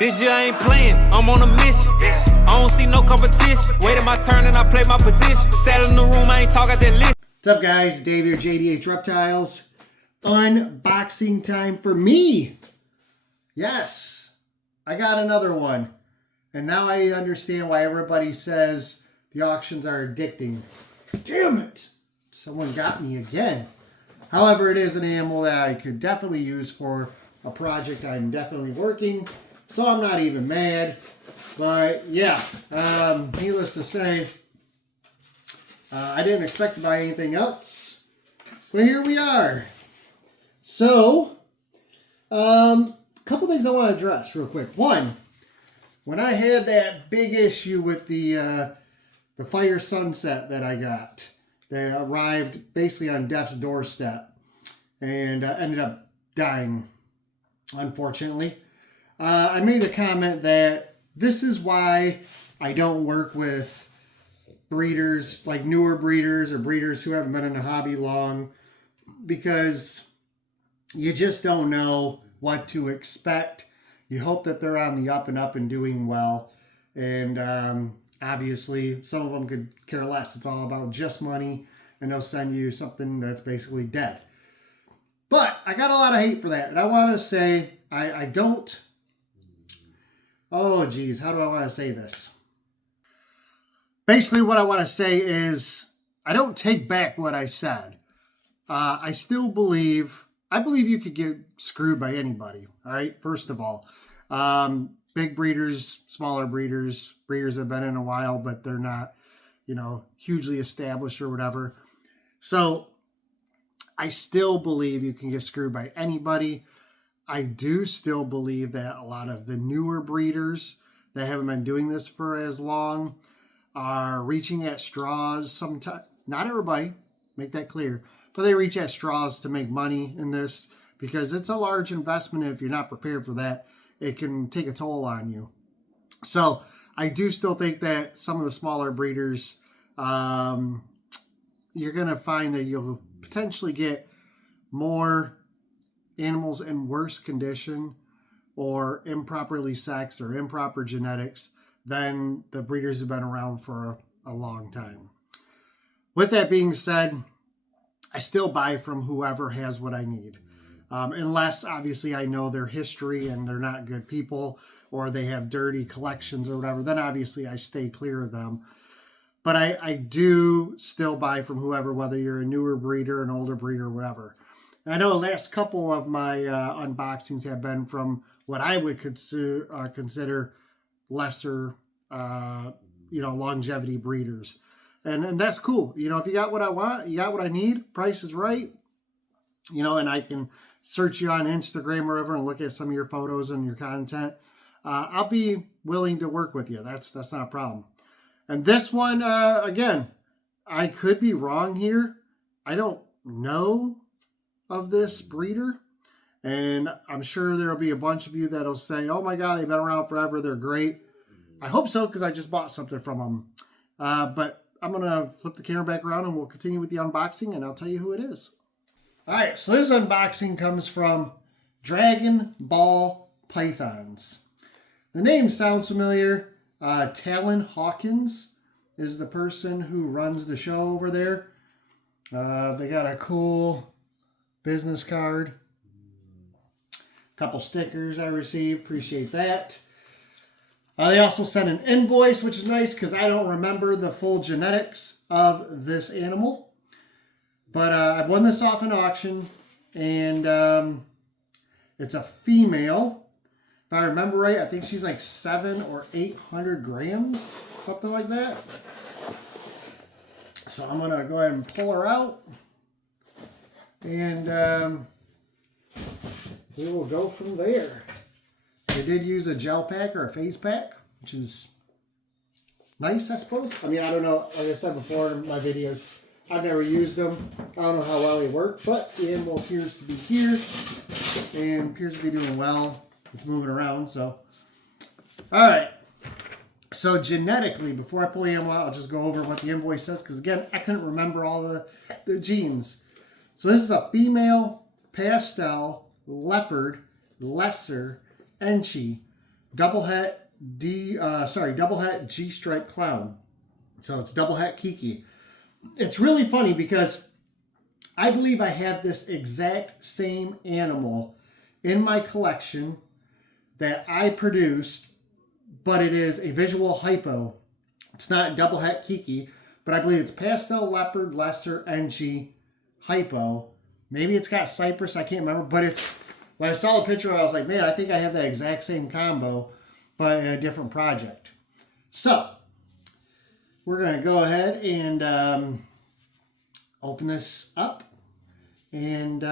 This year I ain't playing, I'm on a mission. I don't see no competition. Waiting my turn and I play my position. Sat in the room, I ain't talk, I just listen. What's up, guys? Dave here, JDH Reptiles. Unboxing time for me. Yes, I got another one. And now I understand why everybody says the auctions are addicting. Damn it! Someone got me again. However, it is an animal that I could definitely use for a project I'm definitely working. So I'm not even mad. But yeah, needless to say, I didn't expect to buy anything else. But here we are. So, a couple things I want to address real quick. One, when I had that big issue with the Fire Sunset that I got, that arrived basically on death's doorstep and ended up dying, unfortunately. I made a comment that this is why I don't work with breeders, like newer breeders or breeders who haven't been in the hobby long, because you just don't know what to expect. You hope that they're on the up and up and doing well. And obviously, some of them could care less. It's all about just money, and they'll send you something that's basically dead. But I got a lot of hate for that. And I want to say, I don't... Oh, geez, how do I want to say this? Basically, what I want to say is, I don't take back what I said. I still believe... I believe you could get screwed by anybody, all right? First of all, big breeders, smaller breeders, breeders that have been in a while, but they're not, hugely established or whatever. So I still believe you can get screwed by anybody. I do still believe that a lot of the newer breeders that haven't been doing this for as long are reaching at straws sometimes. Not everybody, make that clear. But they reach at straws to make money in this because it's a large investment. If you're not prepared for that, it can take a toll on you. So I do still think that some of the smaller breeders, you're going to find that you'll potentially get more animals in worse condition or improperly sexed or improper genetics than the breeders have been around for a long time. With that being said, I still buy from whoever has what I need. Unless, obviously, I know their history and they're not good people or they have dirty collections or whatever, then obviously I stay clear of them. But I do still buy from whoever, whether you're a newer breeder, an older breeder, whatever. I know the last couple of my unboxings have been from what I would consider lesser, longevity breeders. And that's cool. If you got what I want, you got what I need, price is right, and I can search you on Instagram or whatever and look at some of your photos and your content. I'll be willing to work with you. That's not a problem. And this one, again, I could be wrong here. I don't know of this breeder. And I'm sure there'll be a bunch of you that'll say, oh my God, they've been around forever. They're great. I hope so, because I just bought something from them. But I'm going to flip the camera back around and we'll continue with the unboxing and I'll tell you who it is. All right, so this unboxing comes from Dragon Ball Pythons. The name sounds familiar. Talon Hawkins is the person who runs the show over there. They got a cool business card. A couple stickers I received. Appreciate that. They also sent an invoice, which is nice because I don't remember the full genetics of this animal. But I won this off an auction, and it's a female. If I remember right, I think she's like 700 or 800 grams, something like that. So I'm going to go ahead and pull her out, and we will go from there. They did use a gel pack or a phase pack, which is nice, I suppose. I mean, I don't know. Like I said before in my videos, I've never used them. I don't know how well they work, but the animal appears to be here and appears to be doing well. It's moving around, so. All right. So genetically, before I pull the animal out, I'll just go over what the invoice says, because again, I couldn't remember all the genes. So this is a female pastel leopard lesser Enchi double het G-stripe clown. So it's double het Kiki. It's really funny because I believe I have this exact same animal in my collection that I produced, but it is a visual hypo. It's not double het Kiki, but I believe it's pastel leopard lesser NG hypo. Maybe it's got cypress, I can't remember, but it's, when I saw the picture, I was like, man, I think I have that exact same combo, but in a different project. So we're going to go ahead and open this up and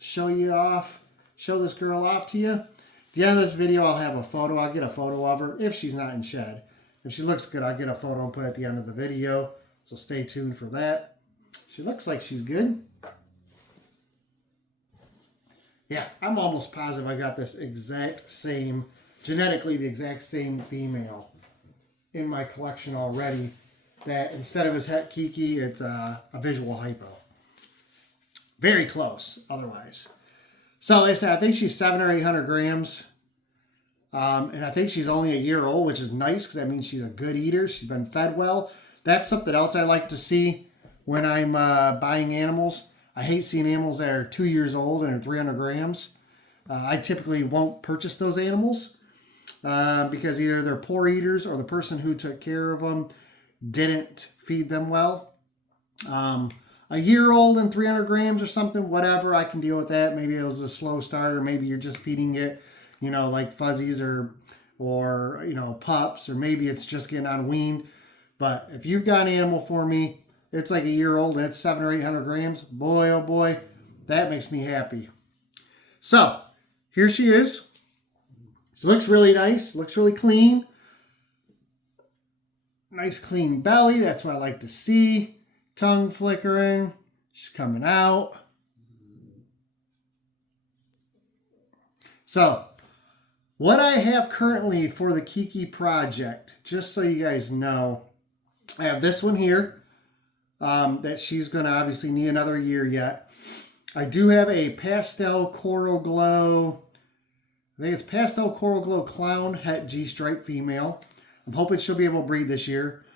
show this girl off to you. At the end of this video, I'll have a photo. I'll get a photo of her if she's not in shed. If she looks good, I'll get a photo and put it at the end of the video. So stay tuned for that. She looks like she's good. Yeah, I'm almost positive I got this exact same, genetically the exact same female in my collection already. That instead of his het Kiki, it's a visual hypo. Very close otherwise. So like I said, I think she's 700 or 800 grams. And I think she's only a year old, which is nice because that means she's a good eater. She's been fed well. That's something else I like to see when I'm buying animals. I hate seeing animals that are 2 years old and are 300 grams. I typically won't purchase those animals because either they're poor eaters or the person who took care of them didn't feed them well. A year old and 300 grams or something, whatever, I can deal with that. Maybe it was a slow starter. Maybe you're just feeding it, you know, like fuzzies or you know, pups, or maybe it's just getting on weaned. But if you've got an animal for me, it's like a year old and it's 700 or 800 grams, boy, oh boy, that makes me happy. So here she is. She looks really nice, looks really clean. Nice clean belly, that's what I like to see. Tongue flickering, she's coming out. So, what I have currently for the Kiki Project, just so you guys know, I have this one here that she's going to obviously need another year yet. I do have a pastel coral glow, I think it's pastel coral glow clown het G-stripe female. I'm hoping she'll be able to breed this year.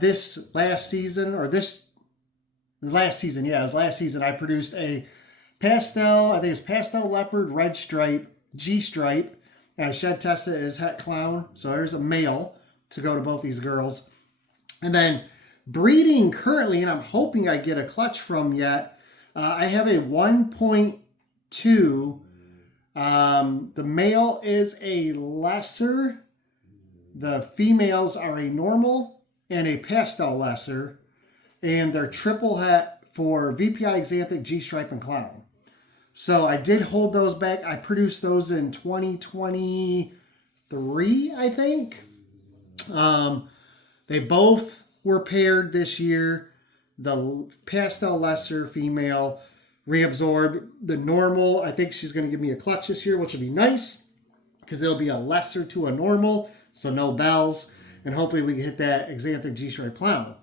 This last season, I produced a pastel, I think it's pastel leopard red stripe, G-stripe, and I shed tested it as het clown. So there's a male to go to both these girls. And then breeding currently, and I'm hoping I get a clutch from yet, I have a 1.2. The male is a lesser. The females are a normal and a pastel lesser, and they're triple het for VPI, Xanthic, G-stripe, and clown. So I did hold those back. I produced those in 2023, I think. They both were paired this year. The pastel lesser female reabsorbed. The normal, I think she's going to give me a clutch this year, which would be nice because it'll be a lesser to a normal. So no bells, and hopefully we can hit that Xanthic G-stripe clown.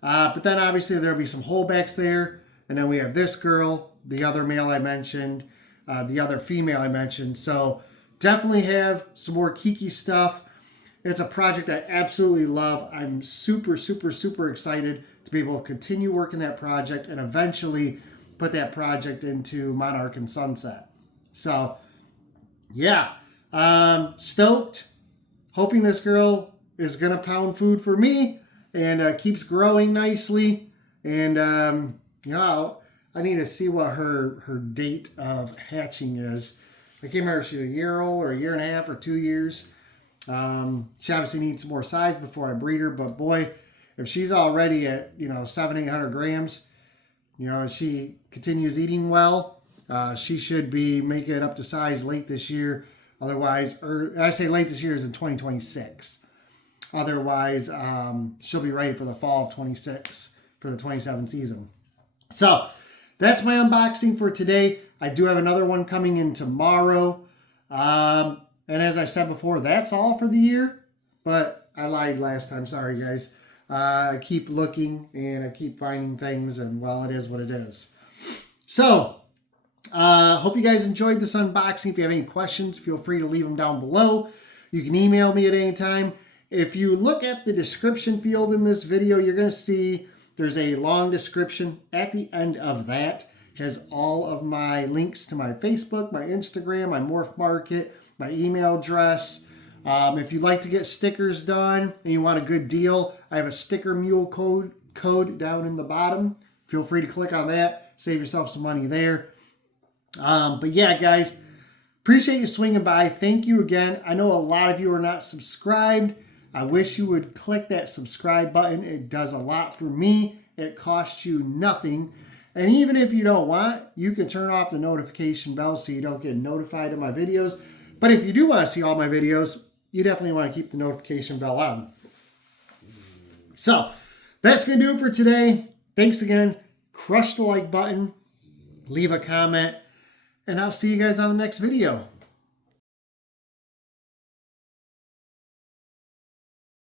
But then obviously there'll be some holdbacks there, and then we have this girl, the other male I mentioned, the other female I mentioned. So definitely have some more Kiki stuff. It's a project I absolutely love. I'm super, super, super excited to be able to continue working that project and eventually put that project into Monarch and Sunset. So yeah, stoked. Hoping this girl is going to pound food for me and keeps growing nicely. And, you know, I need to see what her date of hatching is. I can't remember if she's a year old or a year and a half or 2 years. She obviously needs some more size before I breed her. But, boy, if she's already at, you know, 700-800 grams, you know, and she continues eating well, she should be making it up to size late this year. Otherwise, or I say late this year is in 2026. Otherwise, she'll be ready for the fall of 26 for the 27 season. So that's my unboxing for today. I do have another one coming in tomorrow. And as I said before, that's all for the year. But I lied last time. Sorry, guys. I keep looking and I keep finding things, and well, it is what it is. So Hope you guys enjoyed this unboxing. If you have any questions, feel free to leave them down below. You can email me at any time. If you look at the description field in this video, you're going to see there's a long description. At the end of that has all of my links to my Facebook, my Instagram, my Morph Market, my email address. If you'd like to get stickers done and you want a good deal, I have a sticker mule code down in the bottom. Feel free to click on that. Save yourself some money there. But yeah, guys, appreciate you swinging by. Thank you again. I know a lot of you are not subscribed. I wish you would click that subscribe button. It does a lot for me. It costs you nothing. And even if you don't want, you can turn off the notification bell so you don't get notified of my videos. But if you do want to see all my videos, you definitely want to keep the notification bell on. So that's going to do it for today. Thanks again. Crush the like button. Leave a comment. And I'll see you guys on the next video.